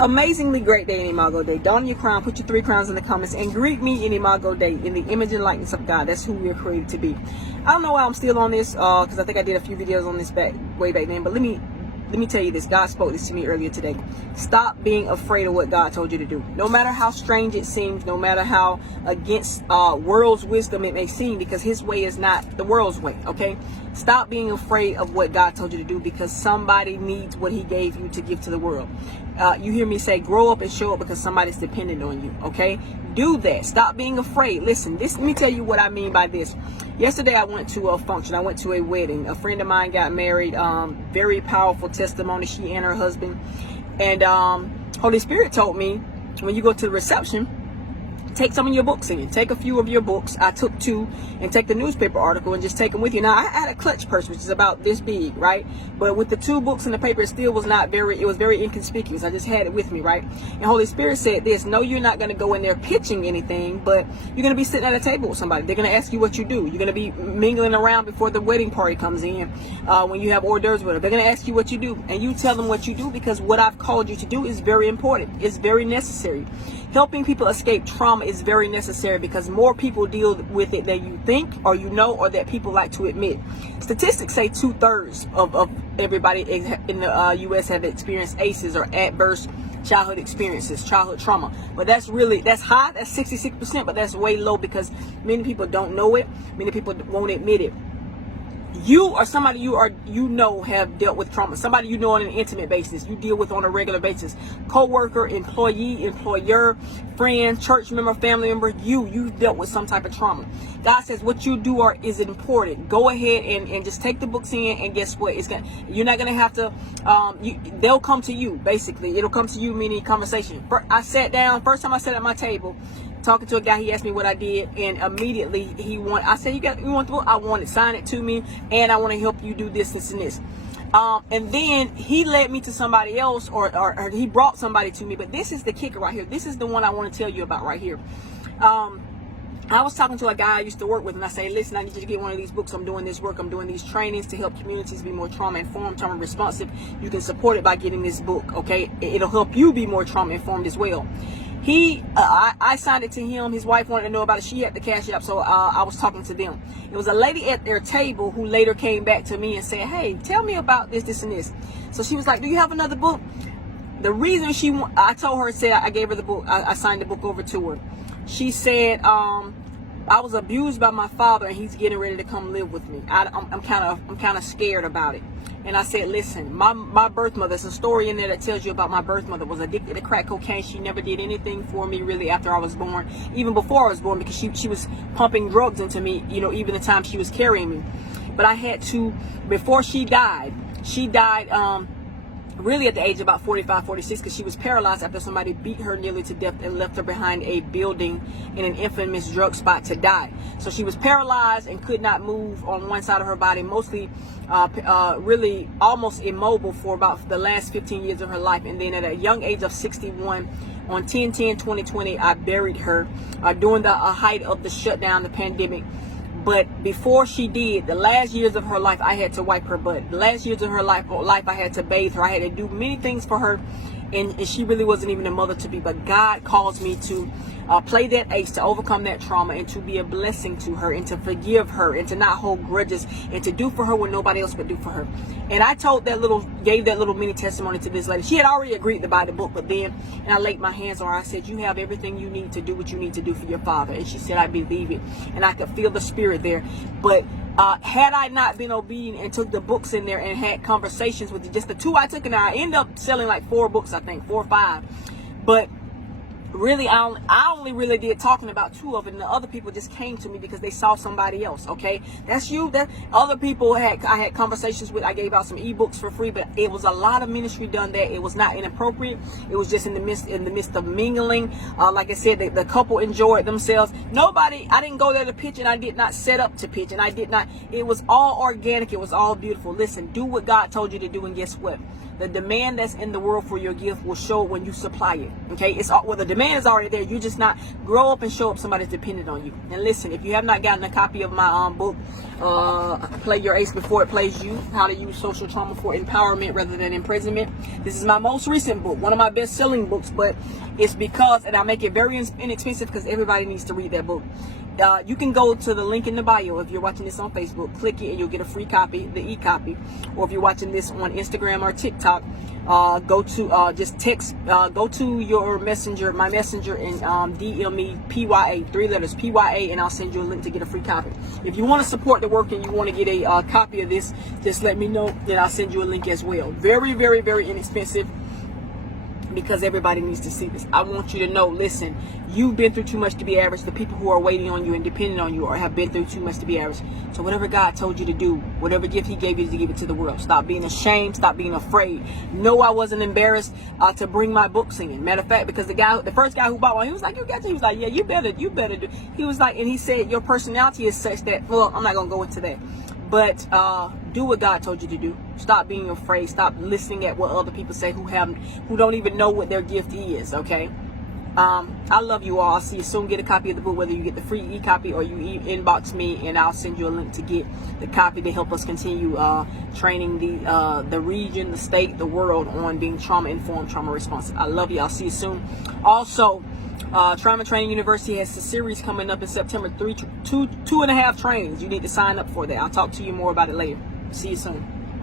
amazingly great day in Imago Day. Don your crown, put your 3 crowns in the comments, and greet me in Imago Day, in the image and likeness of God. That's who we're created to be. I don't know why I'm still on this, because I think I did a few videos on this way back then, but let me tell you this. God spoke this to me earlier today. Stop being afraid of what God told you to do. No matter how strange it seems, no matter how against world's wisdom it may seem, because his way is not the world's way, okay? Stop being afraid of what God told you to do, because somebody needs what he gave you to give to the world. You hear me say, grow up and show up, because somebody's dependent on you, okay? Do that. Stop being afraid. Listen, let me tell you what I mean by this. Yesterday, I went to a function. I went to a wedding. A friend of mine got married. Very powerful testimony, she and her husband. And Holy Spirit told me, when you go to the reception, take some of your books in. Take a few of your books. I took 2, and take the newspaper article and just take them with you. Now, I had a clutch purse, which is about this big, right? But with the 2 books in the paper, it still was not very, it was very inconspicuous. I just had it with me, right? And Holy Spirit said this: no, you're not going to go in there pitching anything, but you're going to be sitting at a table with somebody. They're going to ask you what you do. You're going to be mingling around before the wedding party comes in, when you have hors d'oeuvres with them. They're going to ask you what you do, and you tell them what you do, because what I've called you to do is very important. It's very necessary. Helping people escape trauma is very necessary, because more people deal with it than you think, or you know, or that people like to admit. Statistics say 2/3 of everybody in the U.S. have experienced ACEs, or adverse childhood experiences, childhood trauma. But that's high. That's 66%, but that's way low, because many people don't know it. Many people won't admit it. You or somebody you know have dealt with trauma. Somebody you know on an intimate basis, you deal with on a regular basis. Co-worker, employee, employer, friend, church member, family member. You've dealt with some type of trauma. God says what you do is important. Go ahead and just take the books in, and guess what? You're not gonna have to. They'll come to you. Basically, it'll come to you, meaning conversation. I sat down. First time I sat at my table, talking to a guy. He asked me what I did, and immediately I said, you want the book? I want it. Sign it to me, and I want to help you do this and this. And then he led me to somebody else, or he brought somebody to me. But this is the kicker right here. This is the one I want to tell you about right here. I was talking to a guy I used to work with, and I say, listen, I need you to get one of these books. I'm doing this work. I'm doing these trainings to help communities be more trauma informed, trauma responsive. You can support it by getting this book, okay? It'll help you be more trauma informed as well. I signed it to him. His wife wanted to know about it. She had to cash it up, so I was talking to them. It was a lady at their table who later came back to me and said, hey, tell me about this, and this. So she was like, do you have another book? The reason I told her, I gave her the book. I signed the book over to her. She said, I was abused by my father, and he's getting ready to come live with me. I'm kind of scared about it. And I said, listen, my birth mother, there's a story in there that tells you about my birth mother, was addicted to crack cocaine. She never did anything for me really after I was born, even before I was born, because she was pumping drugs into me, even the time she was carrying me. But I had to, before she died really at the age of about 45, 46, because she was paralyzed after somebody beat her nearly to death and left her behind a building in an infamous drug spot to die. So she was paralyzed and could not move on one side of her body, mostly really almost immobile for about the last 15 years of her life. And then at a young age of 61, on 10/10/2020, I buried her during the height of the shutdown, the pandemic. But before she did, the last years of her life, I had to wipe her butt. The last years of her life, I had to bathe her. I had to do many things for her, and she really wasn't even a mother to me. But God calls me to play that ace, to overcome that trauma, and to be a blessing to her, and to forgive her, and to not hold grudges, and to do for her what nobody else would do for her. And I gave that little mini testimony to this lady. She had already agreed to buy the book, but then, and I laid my hands on her. I said, you have everything you need to do what you need to do for your father. And she said, I believe it. And I could feel the spirit there. But had I not been obedient and took the books in there and had conversations with just the 2 I took, and I ended up selling like 4 books, I think 4 or 5. But really, I only really did talking about 2 of it, and the other people just came to me because they saw somebody else. Okay, that's you. That other people I had conversations with. I gave out some ebooks for free, but it was a lot of ministry done there. It was not inappropriate. It was just in the midst of mingling. Like I said, the couple enjoyed themselves. I didn't go there to pitch, and I did not set up to pitch, and I did not. It was all organic. It was all beautiful. Listen, do what God told you to do, and guess what? The demand that's in the world for your gift will show when you supply it. Okay, it's well, the demand is already there. You just not grow up and show up. Somebody's dependent on you. And listen, if you have not gotten a copy of my book, Play Your Ace Before It Plays You: How to Use Social Trauma for Empowerment Rather Than Imprisonment. This is my most recent book, one of my best-selling books, but it's because, and I make it very inexpensive because everybody needs to read that book. You can go to the link in the bio if you're watching this on Facebook. Click it and you'll get a free copy, the e-copy. Or if you're watching this on Instagram or TikTok, go to just text, go to your messenger, my messenger, and DM me PYA, 3 letters PYA, and I'll send you a link to get a free copy. If you want to support the work and you want to get a copy of this, just let me know, then I'll send you a link as well. Very, very, very inexpensive, because everybody needs to see this. I want you to know, listen, you've been through too much to be average. The people who are waiting on you and depending on you or have been through too much to be average. So whatever God told you to do, whatever gift he gave you, to give it to the world. Stop being ashamed. Stop being afraid. No, I wasn't embarrassed to bring my books in. Matter of fact, because the first guy who bought one, he was like, you got to. He was like, yeah, you better do. He was like, and he said, your personality is such that, well, I'm not going to go into that. But do what God told you to do. Stop being afraid. Stop listening at what other people say who don't even know what their gift is, okay? I love you all. I'll see you soon. Get a copy of the book, whether you get the free e-copy or you inbox me, and I'll send you a link to get the copy to help us continue training the region, the state, the world on being trauma-informed, trauma-responsive. I love you. I'll see you soon. Also, Trauma Training University has a series coming up in September, 2.5 trainings. You need to sign up for that. I'll talk to you more about it later. See you soon.